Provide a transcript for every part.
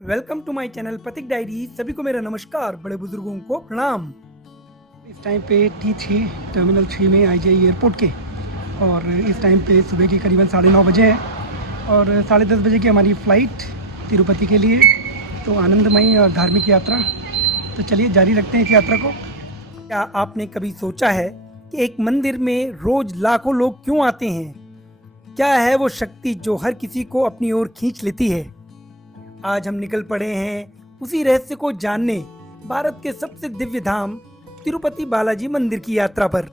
Welcome to my channel पथिक diary. सभी को मेरा नमस्कार, बड़े बुजुर्गों को प्रणाम। इस टाइम पे T3 टर्मिनल 3 में IGI एयरपोर्ट के और इस टाइम पे सुबह के करीबन 9:30 बजे हैं और 10:30 बजे की हमारी फ़्लाइट तिरुपति के लिए। तो आनंदमयी और धार्मिक यात्रा। तो चलिए जारी रखते हैं इस यात्रा को। क्या आपने कभी सोचा है कि एक मंदिर में रोज लाखों लोग क्यों आते हैं? क्या है वो शक्ति जो हर किसी को अपनी ओर खींच लेती है? आज हम निकल पड़े हैं उसी रहस्य को जानने, भारत के सबसे दिव्य धाम तिरुपति बालाजी मंदिर की यात्रा पर।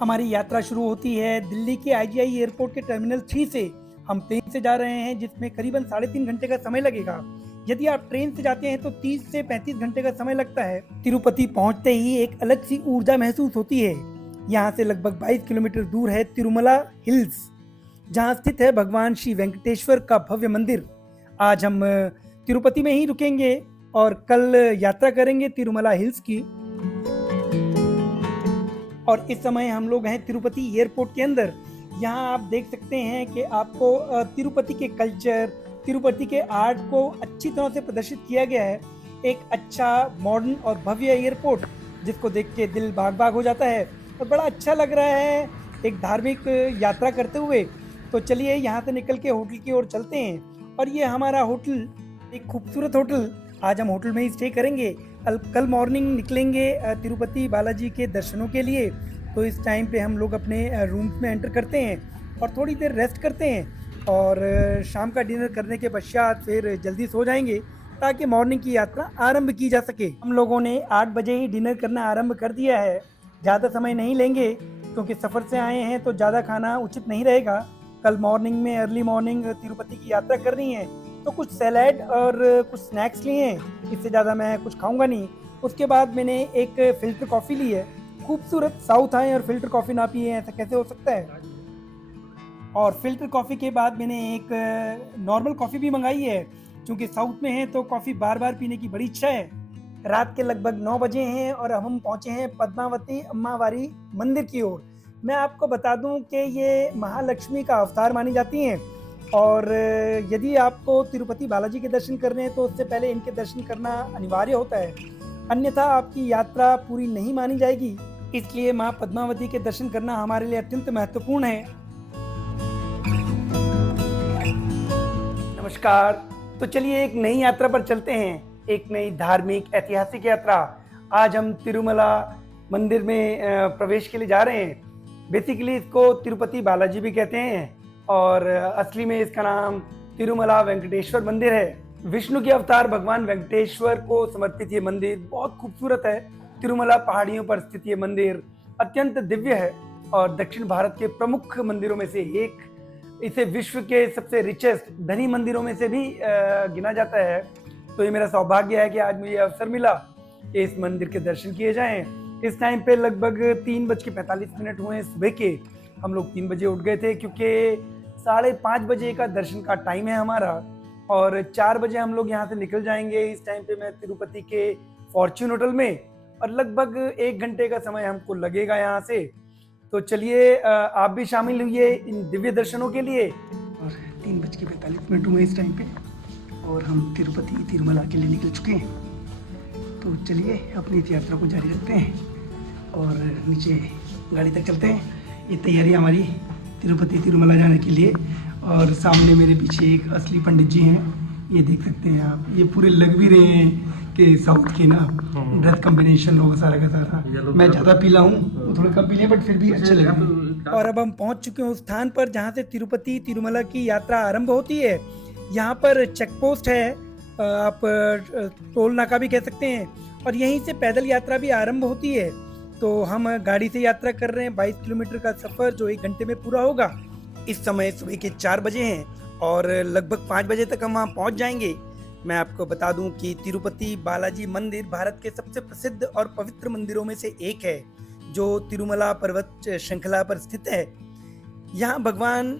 हमारी यात्रा शुरू होती है दिल्ली के IGI एयरपोर्ट के टर्मिनल 3 से। हम प्लेन से जा रहे हैं जिसमें करीबन 3.5 घंटे का समय लगेगा। यदि आप ट्रेन से जाते हैं तो 30 से 35 घंटे का समय लगता है। तिरुपति पहुंचते ही एक अलग सी ऊर्जा महसूस होती है। यहाँ से लगभग 22 किलोमीटर दूर है तिरुमला हिल्स, जहाँ स्थित है भगवान श्री वेंकटेश्वर का भव्य मंदिर। आज हम तिरुपति में ही रुकेंगे और कल यात्रा करेंगे तिरुमला हिल्स की। और इस समय हम लोग हैं तिरुपति एयरपोर्ट के अंदर। यहाँ आप देख सकते हैं कि आपको तिरुपति के कल्चर, तिरुपति के आर्ट को अच्छी तरह से प्रदर्शित किया गया है। एक अच्छा मॉडर्न और भव्य एयरपोर्ट जिसको देख के दिल बाग बाग हो जाता है और बड़ा अच्छा लग रहा है एक धार्मिक यात्रा करते हुए। तो चलिए यहाँ से निकल के होटल की ओर चलते हैं। और ये हमारा होटल एक खूबसूरत होटल। आज हम होटल में ही स्टे करेंगे। कल मॉर्निंग निकलेंगे तिरुपति बालाजी के दर्शनों के लिए। तो इस टाइम पे हम लोग अपने रूम्स में एंटर करते हैं और थोड़ी देर रेस्ट करते हैं और शाम का डिनर करने के पश्चात फिर जल्दी सो जाएंगे ताकि मॉर्निंग की यात्रा आरंभ की जा सके। हम लोगों ने 8 बजे ही डिनर करना आरंभ कर दिया है। ज़्यादा समय नहीं लेंगे क्योंकि सफ़र से आए हैं तो ज़्यादा खाना उचित नहीं रहेगा। कल मॉर्निंग में अर्ली मॉर्निंग तिरुपति की यात्रा करनी है तो कुछ सैलेड और कुछ स्नैक्स लिए हैं। इससे ज़्यादा मैं कुछ खाऊंगा नहीं। उसके बाद मैंने एक फ़िल्टर कॉफ़ी ली है। खूबसूरत साउथ आए और फ़िल्टर कॉफ़ी ना पिए, ऐसा कैसे हो सकता है। और फ़िल्टर कॉफ़ी के बाद मैंने एक नॉर्मल कॉफ़ी भी मंगाई है। क्योंकि साउथ में है तो कॉफ़ी बार बार पीने की बड़ी इच्छा है। रात के लगभग 9 बजे हैं और अब हम पहुँचे हैं पद्मावती अम्मावारी मंदिर की ओर। मैं आपको बता दूं कि ये महालक्ष्मी का अवतार मानी जाती हैं और यदि आपको तिरुपति बालाजी के दर्शन करने हैं तो उससे पहले इनके दर्शन करना अनिवार्य होता है, अन्यथा आपकी यात्रा पूरी नहीं मानी जाएगी। इसलिए माँ पद्मावती के दर्शन करना हमारे लिए अत्यंत महत्वपूर्ण है। नमस्कार। तो चलिए एक नई यात्रा पर चलते हैं, एक नई धार्मिक ऐतिहासिक यात्रा। आज हम तिरुमला मंदिर में प्रवेश के लिए जा रहे हैं। बेसिकली इसको तिरुपति बालाजी भी कहते हैं और असली में इसका नाम तिरुमला वेंकटेश्वर मंदिर है। विष्णु के अवतार भगवान वेंकटेश्वर को समर्पित ये मंदिर बहुत खूबसूरत है। तिरुमला पहाड़ियों पर स्थित ये मंदिर अत्यंत दिव्य है और दक्षिण भारत के प्रमुख मंदिरों में से एक। इसे विश्व के सबसे रिचेस्ट धनी मंदिरों में से भी गिना जाता है। तो ये मेरा सौभाग्य है कि आज मुझे अवसर मिला कि इस मंदिर के दर्शन किए जाएं। इस टाइम पे लगभग 3:45 हुए सुबह के। हम लोग 3 बजे उठ गए थे क्योंकि 5:30 बजे का दर्शन का टाइम है हमारा और 4 बजे हम लोग यहाँ से निकल जाएंगे। इस टाइम पे मैं तिरुपति के फॉर्च्यून होटल में और लगभग 1 घंटे का समय हमको लगेगा यहाँ से। तो चलिए आप भी शामिल हुए इन दिव्य दर्शनों के लिए। और 3:45 हुए इस टाइम पे और हम तिरुपति तिरुमला के लिए निकल चुके हैं। तो चलिए अपनी इस यात्रा को जारी रखते हैं और नीचे गाड़ी तक चलते हैं। ये तैयारी हमारी तिरुपति तिरुमला जाने के लिए। और सामने मेरे पीछे एक असली पंडित जी हैं, ये देख सकते हैं आप। ये पूरे लग भी रहे हैं कि साउथ के ना ड्रेस कॉम्बिनेशन होगा सारा का सारा। मैं ज़्यादा पीला हूँ, थोड़ा कम पीले बट फिर भी अच्छे लगे। और अब हम पहुँच चुके हैं उस स्थान पर जहाँ से तिरुपति तिरुमला की यात्रा आरंभ होती है। यहाँ पर चेक पोस्ट है, आप टोल नाका भी कह सकते हैं और यहीं से पैदल यात्रा भी आरंभ होती है। तो हम गाड़ी से यात्रा कर रहे हैं 22 किलोमीटर का सफ़र जो 1 घंटे में पूरा होगा। इस समय सुबह के 4 बजे हैं और लगभग 5 बजे तक हम वहाँ पहुँच जाएंगे। मैं आपको बता दूं कि तिरुपति बालाजी मंदिर भारत के सबसे प्रसिद्ध और पवित्र मंदिरों में से एक है जो तिरुमला पर्वत श्रृंखला पर स्थित है। यहाँ भगवान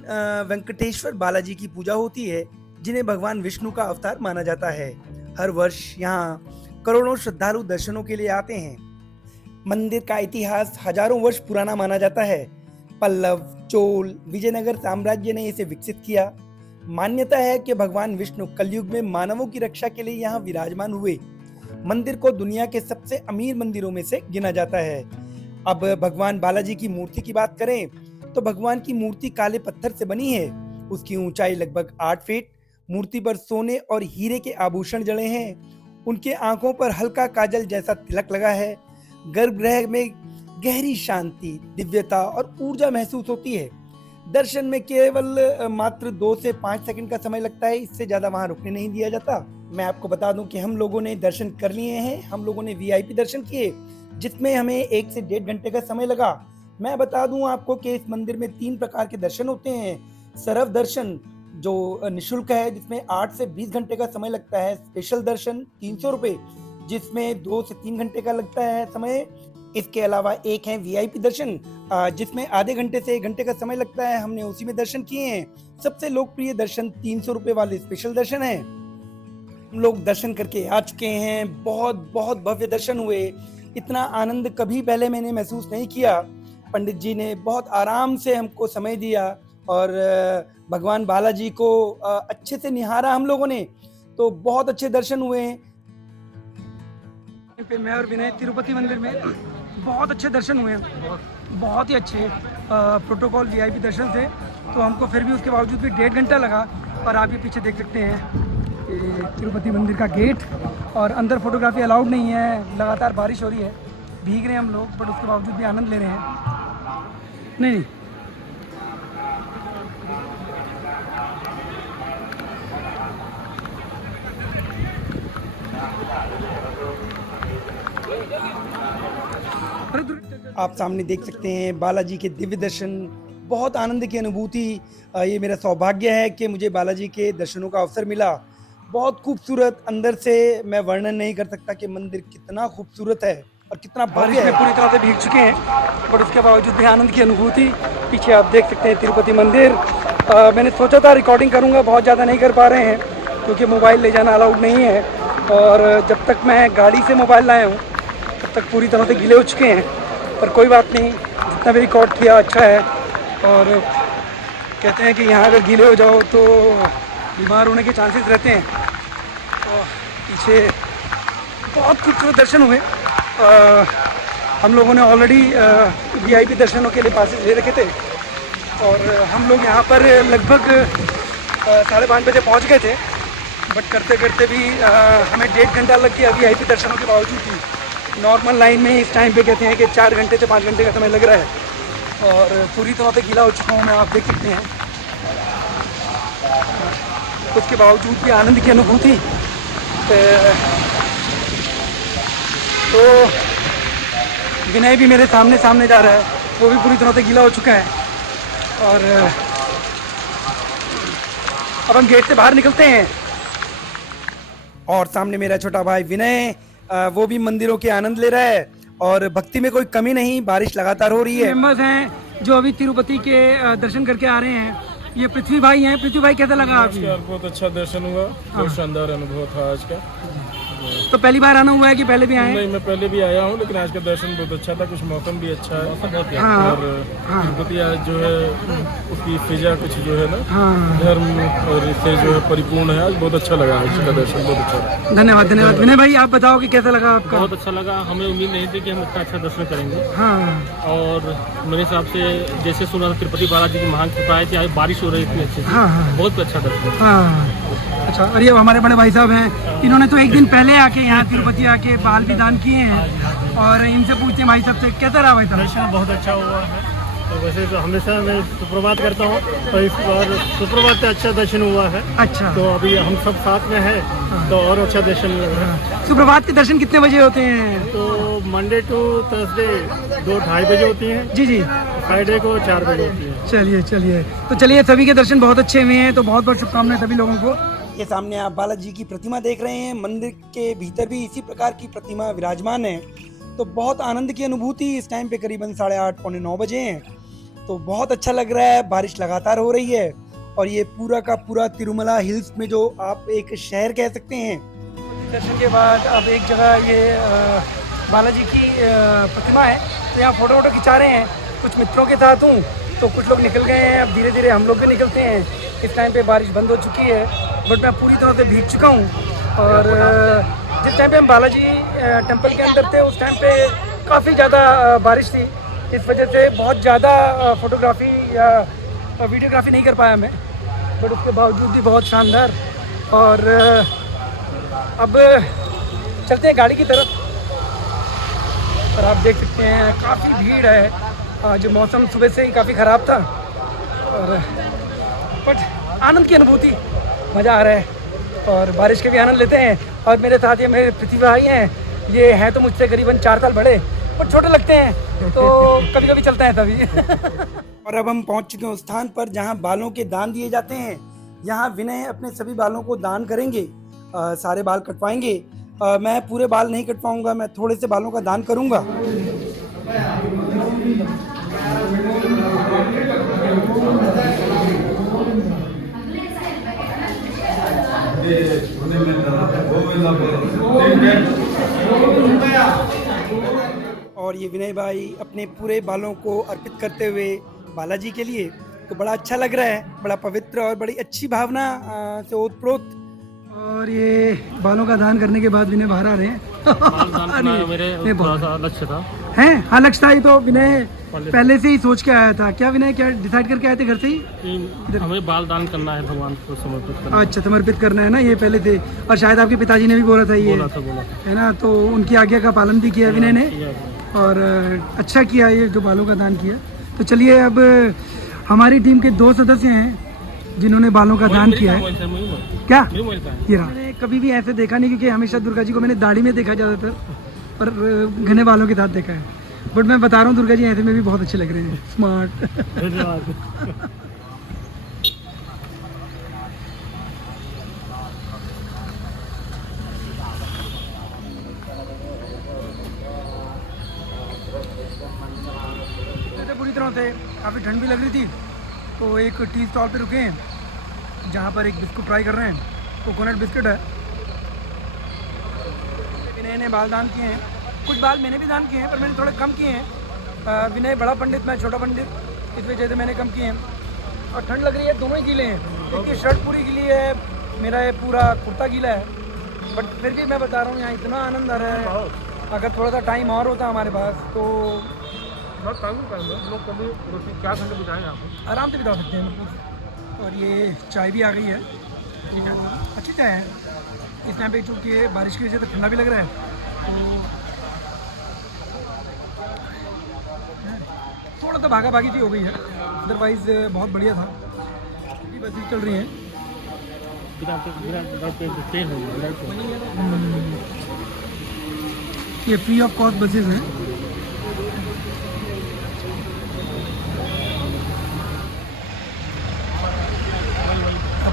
वेंकटेश्वर बालाजी की पूजा होती है जिन्हें भगवान विष्णु का अवतार माना जाता है। हर वर्ष यहाँ करोड़ों श्रद्धालु दर्शनों के लिए आते हैं। मंदिर का इतिहास हजारों वर्ष पुराना माना जाता है। पल्लव, चोल, विजयनगर साम्राज्य ने इसे विकसित किया। मान्यता है कि भगवान विष्णु कलयुग में मानवों की रक्षा के लिए यहाँ विराजमान हुए। मंदिर को दुनिया के सबसे अमीर मंदिरों में से गिना जाता है। अब भगवान बालाजी की मूर्ति की बात करें तो भगवान की मूर्ति काले पत्थर से बनी है। उसकी ऊंचाई लगभग 8 फीट। मूर्ति पर सोने और हीरे के आभूषण जड़े हैं। उनके आंखों पर हल्का काजल जैसा तिलक लगा है। गर्भगृह में गहरी शांति, दिव्यता और ऊर्जा महसूस होती है। दर्शन में केवल मात्र 2 से 5 सेकंड का समय लगता है, इससे ज्यादा वहां रुकने नहीं दिया जाता। मैं आपको बता दूं कि हम लोगों ने दर्शन कर लिए हैं। हम लोगों ने वीआईपी दर्शन किए, जिसमें हमें 1 से 1.5 घंटे का समय लगा। मैं बता दूं आपको कि इस मंदिर में 3 प्रकार के दर्शन होते हैं। सरव दर्शन जो निःशुल्क है, जिसमें 8 से 20 घंटे का समय लगता है। स्पेशल दर्शन 300 रुपए, जिसमें 2 से 3 घंटे का लगता है समय। इसके अलावा एक है वीआईपी दर्शन, जिसमें आधे घंटे से 1 घंटे का समय लगता है। हमने उसी में दर्शन किए हैं। सबसे लोकप्रिय दर्शन 300 रुपए वाले स्पेशल दर्शन है। हम लोग दर्शन करके आ चुके हैं। बहुत बहुत भव्य दर्शन हुए। इतना आनंद कभी पहले मैंने महसूस नहीं किया। पंडित जी ने बहुत आराम से हमको समय दिया और भगवान बालाजी को अच्छे से निहारा हम लोगों ने। तो बहुत अच्छे दर्शन हुए हैं। मैं और विनय तिरुपति मंदिर में बहुत अच्छे दर्शन हुए हैं, बहुत ही अच्छे प्रोटोकॉल वीआईपी दर्शन थे। तो हमको फिर भी उसके बावजूद भी 1.5 घंटा लगा। और आप ये पीछे देख सकते हैं तिरुपति मंदिर का गेट, और अंदर फोटोग्राफी अलाउड नहीं है। लगातार बारिश हो रही है, भीग रहे हैं हम लोग, बट उसके बावजूद भी आनंद ले रहे हैं। नहीं आप सामने देख सकते हैं बालाजी के दिव्य दर्शन। बहुत आनंद की अनुभूति। ये मेरा सौभाग्य है कि मुझे बालाजी के दर्शनों का अवसर मिला। बहुत खूबसूरत, अंदर से मैं वर्णन नहीं कर सकता कि मंदिर कितना खूबसूरत है और कितना भव्य है। पूरी तरह से भीग चुके हैं, बट उसके बावजूद भी आनंद की अनुभूति। पीछे आप देख सकते हैं तिरुपति मंदिर। मैंने सोचा था रिकॉर्डिंग करूँगा, बहुत ज़्यादा नहीं कर पा रहे हैं क्योंकि मोबाइल ले जाना अलाउड नहीं है। और जब तक मैं गाड़ी से मोबाइल लाया हूँ तब तक पूरी तरह से गीले हो चुके हैं, पर कोई बात नहीं, जितना भी रिकॉर्ड किया अच्छा है। और कहते हैं कि यहाँ अगर गीले हो जाओ तो बीमार होने के चांसेस रहते हैं। तो पीछे बहुत खूबसूरत दर्शन हुए। हम लोगों ने ऑलरेडी वीआईपी दर्शनों के लिए पासेस ले रखे थे और हम लोग यहाँ पर लगभग 5:30 बजे पहुँच गए थे। बट करते करते भी हमें 1.5 घंटा लग गया वीआईपी दर्शनों के बावजूद भी। नॉर्मल लाइन में इस टाइम पे कहते हैं कि 4 घंटे से 5 घंटे का समय लग रहा है। और पूरी तरह से गीला हो चुका हूँ मैं, आप देख सकते हैं। उसके बावजूद भी आनंद की अनुभूति। तो विनय भी मेरे सामने सामने जा रहा है, वो भी पूरी तरह से गीला हो चुका है। और अब हम गेट से बाहर निकलते हैं। और सामने मेरा छोटा भाई विनय, वो भी मंदिरों के आनंद ले रहा है और भक्ति में कोई कमी नहीं। बारिश लगातार हो रही है। मेंबर्स हैं जो अभी तिरुपति के दर्शन करके आ रहे हैं। ये पृथ्वी भाई हैं। पृथ्वी भाई कैसा लगा आपको? बहुत अच्छा दर्शन हुआ, बहुत शानदार अनुभव था आज का। तो पहली बार आना हुआ है कि पहले भी आए? नहीं, मैं पहले भी आया हूँ, लेकिन आज का दर्शन बहुत अच्छा था। कुछ मौसम भी अच्छा है और तिरुपति आज जो है उसकी फिजा कुछ जो है ना धर्म और इससे जो है परिपूर्ण है। आज बहुत अच्छा लगा, आज का दर्शन बहुत अच्छा। धन्यवाद धन्यवाद। विनय भाई आप बताओ कि कैसा लगा आपका? बहुत अच्छा लगा। हमें उम्मीद नहीं थी कि हम इतना अच्छा दर्शन करेंगे। और मेरे हिसाब से जैसे सुना था तिरुपति बालाजी की महान कृपा है कि आज बारिश हो रही है इतनी अच्छी से। बहुत अच्छा दर्शन। अच्छा, और ये हमारे बड़े भाई साहब हैं, इन्होंने तो एक दिन पहले आके यहाँ तिरुपति आके बाल भी दान किए हैं। और इनसे पूछते हैं भाई साहब से, कैसा रहा भाई साहब? दर्शन बहुत अच्छा हुआ है। तो वैसे तो हमेशा मैं सुप्रभात करता हूँ, तो इस बार सुप्रभात से अच्छा दर्शन हुआ है। अच्छा, तो अभी हम सब साथ में हैं तो और अच्छा दर्शन लग रहा है। सुप्रभात के दर्शन कितने बजे होते हैं? तो मंडे टू थर्सडे 2-2:30 बजे होती हैं। जी जी। फ्राइडे को 4 बजे होती है। चलिए चलिए, तो चलिए, सभी के दर्शन बहुत अच्छे हुए हैं। तो बहुत बहुत शुभकामनाएं सभी लोगों को। ये सामने आप बालाजी की प्रतिमा देख रहे हैं। मंदिर के भीतर भी इसी प्रकार की प्रतिमा विराजमान है। तो बहुत आनंद की अनुभूति। इस टाइम पे करीबन 8:30 पौने 9 बजे हैं। तो बहुत अच्छा लग रहा है। बारिश लगातार हो रही है और ये पूरा का पूरा तिरुमला हिल्स में जो आप एक शहर कह सकते हैं। दर्शन के बाद अब एक जगह ये बालाजी की प्रतिमा है, तो यहाँ फोटो खिंचा रहे हैं। कुछ मित्रों के साथ हूँ, तो कुछ लोग निकल गए हैं। अब धीरे धीरे हम लोग भी निकलते हैं। इस टाइम पे बारिश बंद हो चुकी है, बट मैं पूरी तरह से भीग चुका हूँ। और जिस टाइम पे हम बालाजी टेम्पल के अंदर थे उस टाइम पे काफ़ी ज़्यादा बारिश थी, इस वजह से बहुत ज़्यादा फोटोग्राफी या वीडियोग्राफी नहीं कर पाया मैं, बट उसके बावजूद भी बहुत शानदार। और अब चलते हैं गाड़ी की तरफ। और आप देख सकते हैं काफ़ी भीड़ है, आज मौसम सुबह से ही काफ़ी ख़राब था, और बट आनंद की अनुभूति, मज़ा आ रहा है और बारिश के भी आनंद लेते हैं। और मेरे साथ ये मेरे पृथ्वी भाई हैं, ये हैं तो मुझसे करीबन 4 साल बड़े, पर छोटे लगते हैं, तो कभी कभी चलता है तभी। और अब हम पहुंच चुके हैं उस स्थान पर जहां बालों के दान दिए जाते हैं। यहाँ विनय अपने सभी बालों को दान करेंगे, सारे बाल कटवाएंगे। मैं पूरे बाल नहीं कटवाऊंगा, मैं थोड़े से बालों का दान करूंगा। और ये विनय भाई अपने पूरे बालों को अर्पित करते हुए बालाजी के लिए, तो बड़ा अच्छा लग रहा है, बड़ा पवित्र और बड़ी अच्छी भावना से ओतप्रोत। और ये बालों का दान करने के बाद विनय बाहर आ रहे हैं। बाल दान करना मेरे थोड़ा सा लक्ष्य था। हैं? हाँ, लक्ष्य था। ये तो विनय पहले से ही सोच के आया था क्या? विनय क्या डिसाइड करके आए थे घर से ही कि हमें बाल दान करना है, भगवान को समर्पित करना। अच्छा, समर्पित करना है ना, ये पहले थे। और शायद आपके पिताजी ने भी बोला था ये, बोला था है ना, तो उनकी आज्ञा का पालन भी किया विनय ने, और अच्छा किया ये जो बालों का दान किया। तो चलिए, अब हमारी टीम के 2 सदस्य हैं जिन्होंने बालों का दान किया है। क्या ये रहा? मैंने कभी भी ऐसे देखा नहीं, क्योंकि हमेशा दुर्गा जी को मैंने दाढ़ी में देखा ज़्यादातर, पर घने बालों के साथ देखा है। बट मैं बता रहा हूँ, दुर्गा जी ऐसे में भी बहुत अच्छे लग रहे हैं, स्मार्ट। पूरी तरह से काफ़ी ठंड भी लग रही थी, तो एक टी स्टॉल पे रुके हैं जहाँ पर एक बिस्कुट ट्राई कर रहे हैं, कोकोनट बिस्कुट है। विनय ने बाल दान किए हैं, कुछ बाल मैंने भी दान किए हैं, पर मैंने थोड़े कम किए हैं। विनय बड़ा पंडित, मैं छोटा पंडित, इस वजह से मैंने कम किए हैं। और ठंड लग रही है, दोनों ही गीले हैं, क्योंकि शर्ट पूरी गीली है, मेरा ये पूरा कुर्ता गीला है। बट फिर भी मैं बता रहा हूँ, यहाँ इतना आनंद आ रहा है। अगर थोड़ा सा टाइम और होता हमारे पास तो क्या ठंड बिताएं आप? आराम से बिता सकते हैं। और ये चाय भी आ गई है, ठीक है, अच्छी चाय है इस टाइम पे, चूँकि बारिश की वजह से तो ठंडा भी लग रहा है। तो थोड़ा सा भागा भागी सी हो गई है, अदरवाइज बहुत बढ़िया था। अभी बसें चल रही हैं। ये फ्री ऑफ कॉस्ट बसेज हैं।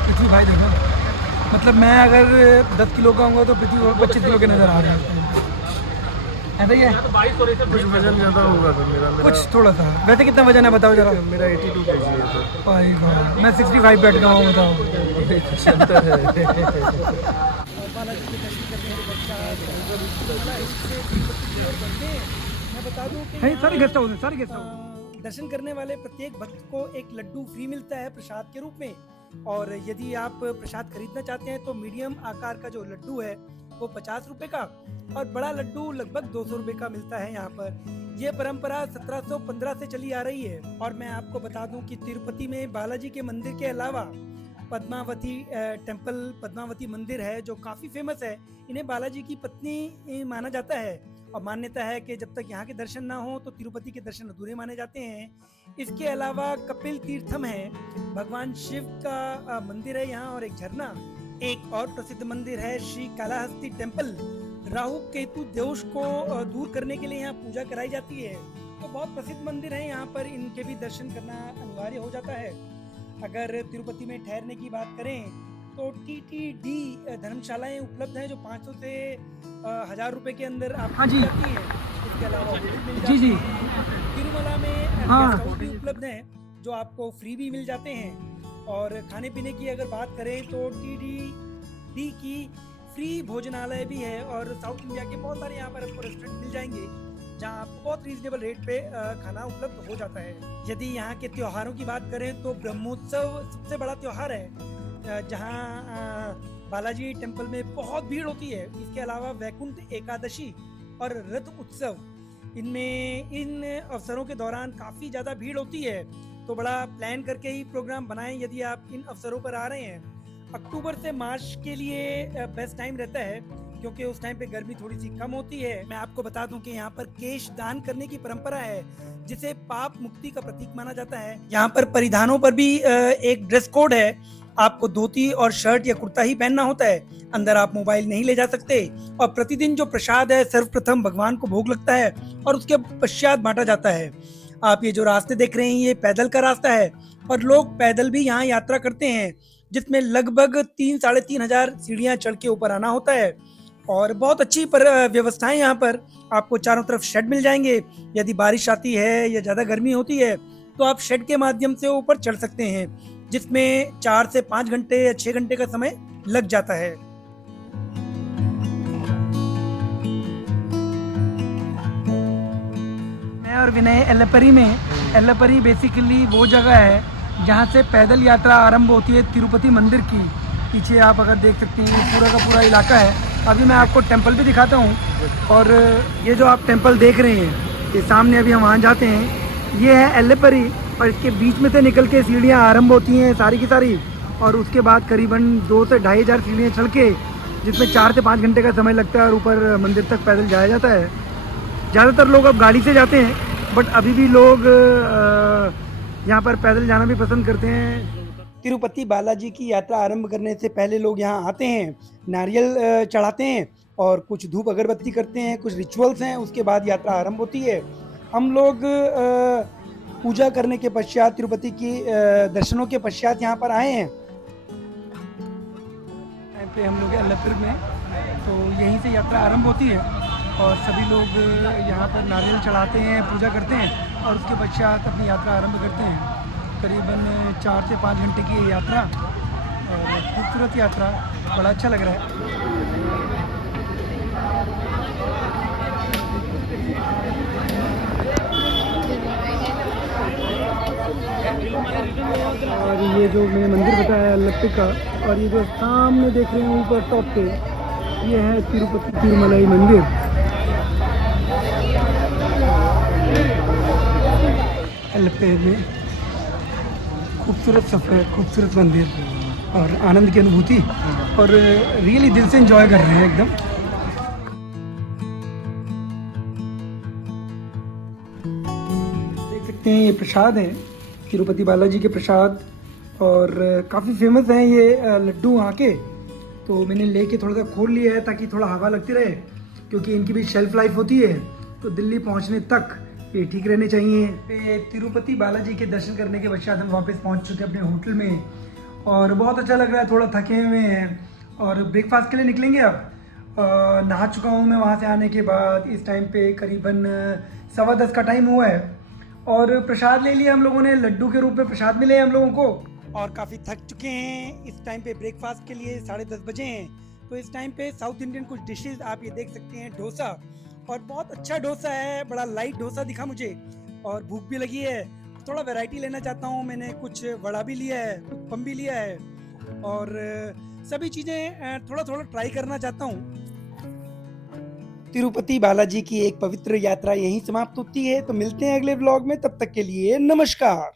पृथ्वी भाई देखो, मतलब मैं अगर 10 किलो का हूँगा तो पृथ्वी भाई 25 किलो के नज़र आ रहे हैं। ऐसा ही है, कुछ वजन ज़्यादा होगा तो मेरा कुछ थोड़ा सा। वैसे कितना वजन है बताओ जरा? मेरा 82 kg है। तो भाई मैं 65 बैठ गया हूँ, बताओ। सारे गेस्ट हाउस हैं, सारे गेस्ट हाउस। दर्शन करने वाले प्रत्येक भक्त को एक लड्डू फ्री मिलता है प्रसाद के रूप में। और यदि आप प्रसाद खरीदना चाहते हैं तो मीडियम आकार का जो लड्डू है वो 50 रुपए का, और बड़ा लड्डू लगभग 200 रुपए का मिलता है यहाँ पर। ये परंपरा 1715 से चली आ रही है। और मैं आपको बता दूं कि तिरुपति में बालाजी के मंदिर के अलावा पद्मावती टेम्पल, पद्मावती मंदिर है जो काफ़ी फेमस है। इन्हें बालाजी की पत्नी माना जाता है, और मान्यता है कि जब तक यहाँ के दर्शन ना हो तो तिरुपति के दर्शन अधूरे माने जाते हैं। इसके अलावा कपिल तीर्थम है, भगवान शिव का मंदिर है यहाँ, और एक झरना। एक और प्रसिद्ध मंदिर है श्री कालाहस्ती टेम्पल। राहु केतु दोष को दूर करने के लिए यहाँ पूजा कराई जाती है। तो बहुत प्रसिद्ध मंदिर है यहाँ पर, इनके भी दर्शन करना अनिवार्य हो जाता है। अगर तिरुपति में ठहरने की बात करें तो TTD धर्मशालाएं उपलब्ध हैं जो 500 से 1000 रुपए के अंदर आपको मिल जाती हैं। इसके अलावा जी तिरुमला में गेस्ट हाउस भी उपलब्ध हैं जो आपको फ्री भी मिल जाते हैं। और खाने पीने की अगर बात करें तो TTD की फ्री भोजनालय भी है, और साउथ इंडिया के बहुत सारे यहाँ पर आपको रेस्टोरेंट मिल जाएंगे जहाँ आपको बहुत रीजनेबल रेट पे खाना उपलब्ध हो जाता है। यदि यहाँ के त्योहारों की बात करें तो ब्रह्मोत्सव सबसे बड़ा त्योहार है, जहाँ बालाजी टेम्पल में बहुत भीड़ होती है। इसके अलावा वैकुंठ एकादशी और रथ उत्सव, इनमें इन अवसरों के दौरान काफ़ी ज़्यादा भीड़ होती है, तो बड़ा प्लान करके ही प्रोग्राम बनाएं यदि आप इन अवसरों पर आ रहे हैं। अक्टूबर से मार्च के लिए बेस्ट टाइम रहता है, क्योंकि उस टाइम पे गर्मी थोड़ी सी कम होती है। मैं आपको बता दूं कि यहाँ पर केश दान करने की परंपरा है, जिसे पाप मुक्ति का प्रतीक माना जाता है। यहाँ पर परिधानों पर भी एक ड्रेस कोड है, आपको धोती और शर्ट या कुर्ता ही पहनना होता है। अंदर आप मोबाइल नहीं ले जा सकते, और प्रतिदिन जो प्रसाद है सर्वप्रथम भगवान को भोग लगता है और उसके पश्चात बांटा जाता है। आप ये जो रास्ते देख रहे हैं ये पैदल का रास्ता है, और लोग पैदल भी यहाँ यात्रा करते हैं, जिसमें लगभग 3-3.5 हजार सीढ़ियाँ चढ़ के ऊपर आना होता है। और बहुत अच्छी व्यवस्थाएं यहाँ पर, आपको चारों तरफ शेड मिल जाएंगे। यदि बारिश आती है या ज़्यादा गर्मी होती है तो आप शेड के माध्यम से ऊपर चढ़ सकते हैं, जिसमें 4 से 5 घंटे या 6 घंटे का समय लग जाता है। मैं और विनय एल्लापरी में, एल्लापरी बेसिकली वो जगह है जहाँ से पैदल यात्रा आरंभ होती है तिरुपति मंदिर की। पीछे आप अगर देख सकते हैं पूरा का पूरा इलाका है। अभी मैं आपको टेंपल भी दिखाता हूँ, और ये जो आप टेंपल देख रहे हैं ये सामने, अभी हम वहाँ जाते हैं। ये है एल्लापरी, और इसके बीच में से निकल के सीढ़ियाँ आरंभ होती हैं सारी की सारी, और उसके बाद करीबन 2 से 2.5 हजार सीढ़ियाँ चढ़ के, जिसमें 4 से 5 घंटे का समय लगता है, और ऊपर मंदिर तक पैदल जाया जाता है। ज़्यादातर लोग अब गाड़ी से जाते हैं, बट अभी भी लोग यहाँ पर पैदल जाना भी पसंद करते हैं। तिरुपति बालाजी की यात्रा आरंभ करने से पहले लोग यहाँ आते हैं, नारियल चढ़ाते हैं और कुछ धूप अगरबत्ती करते हैं, कुछ रिचुअल्स हैं, उसके बाद यात्रा आरंभ होती है। हम लोग पूजा करने के पश्चात, तिरुपति की दर्शनों के पश्चात यहाँ पर आए हैं। यहाँ पे हम लोग एल्लापरी में, तो यहीं से यात्रा आरंभ होती है, और सभी लोग यहाँ पर नारियल चढ़ाते हैं, पूजा करते हैं, और उसके पश्चात अपनी यात्रा आरंभ करते हैं। करीबन 4 से 5 घंटे की यात्रा, और खूबसूरत यात्रा, बड़ा अच्छा लग रहा है। और ये जो मैंने मंदिर बताया एल्लापरी का, और ये जो सामने देख रहे हैं ऊपर टॉप पे, ये है तिरुपति तिरुमलाई मंदिर। एल्लापरी में खूबसूरत सफ़र, खूबसूरत मंदिर और आनंद की अनुभूति, और रियली दिल से एंजॉय कर रहे हैं एकदम। देख सकते हैं ये प्रसाद है, तिरुपति बालाजी के प्रसाद, और काफ़ी फेमस हैं ये लड्डू वहाँ के। तो मैंने लेके थोड़ा सा खोल लिया है ताकि थोड़ा हवा लगती रहे, क्योंकि इनकी भी शेल्फ लाइफ होती है, तो दिल्ली पहुँचने तक ये ठीक रहने चाहिए। तिरुपति बालाजी के दर्शन करने के पश्चात हम वापस पहुंच चुके हैं अपने होटल में, और बहुत अच्छा लग रहा है, थोड़ा थके हुए हैं, और ब्रेकफास्ट के लिए निकलेंगे अब। नहा चुका हूं मैं वहां से आने के बाद। इस टाइम पे करीबन 10:15 का टाइम हुआ है, और प्रसाद ले लिया हम लोगों ने, लड्डू के रूप में प्रसाद मिले हम लोगों को, और काफ़ी थक चुके हैं। इस टाइम पे ब्रेकफास्ट के लिए 10:30 बजे हैं, तो इस टाइम पे साउथ इंडियन कुछ डिशेज आप ये देख सकते हैं। डोसा, और बहुत अच्छा डोसा है, बड़ा लाइट डोसा दिखा मुझे, और भूख भी लगी है, थोड़ा वैरायटी लेना चाहता हूँ। मैंने कुछ वड़ा भी लिया है, कुछ पम भी लिया है, और सभी चीज़ें थोड़ा थोड़ा ट्राई करना चाहता हूँ। तिरुपति बालाजी की एक पवित्र यात्रा यहीं समाप्त होती है, तो मिलते हैं अगले व्लॉग में, तब तक के लिए नमस्कार।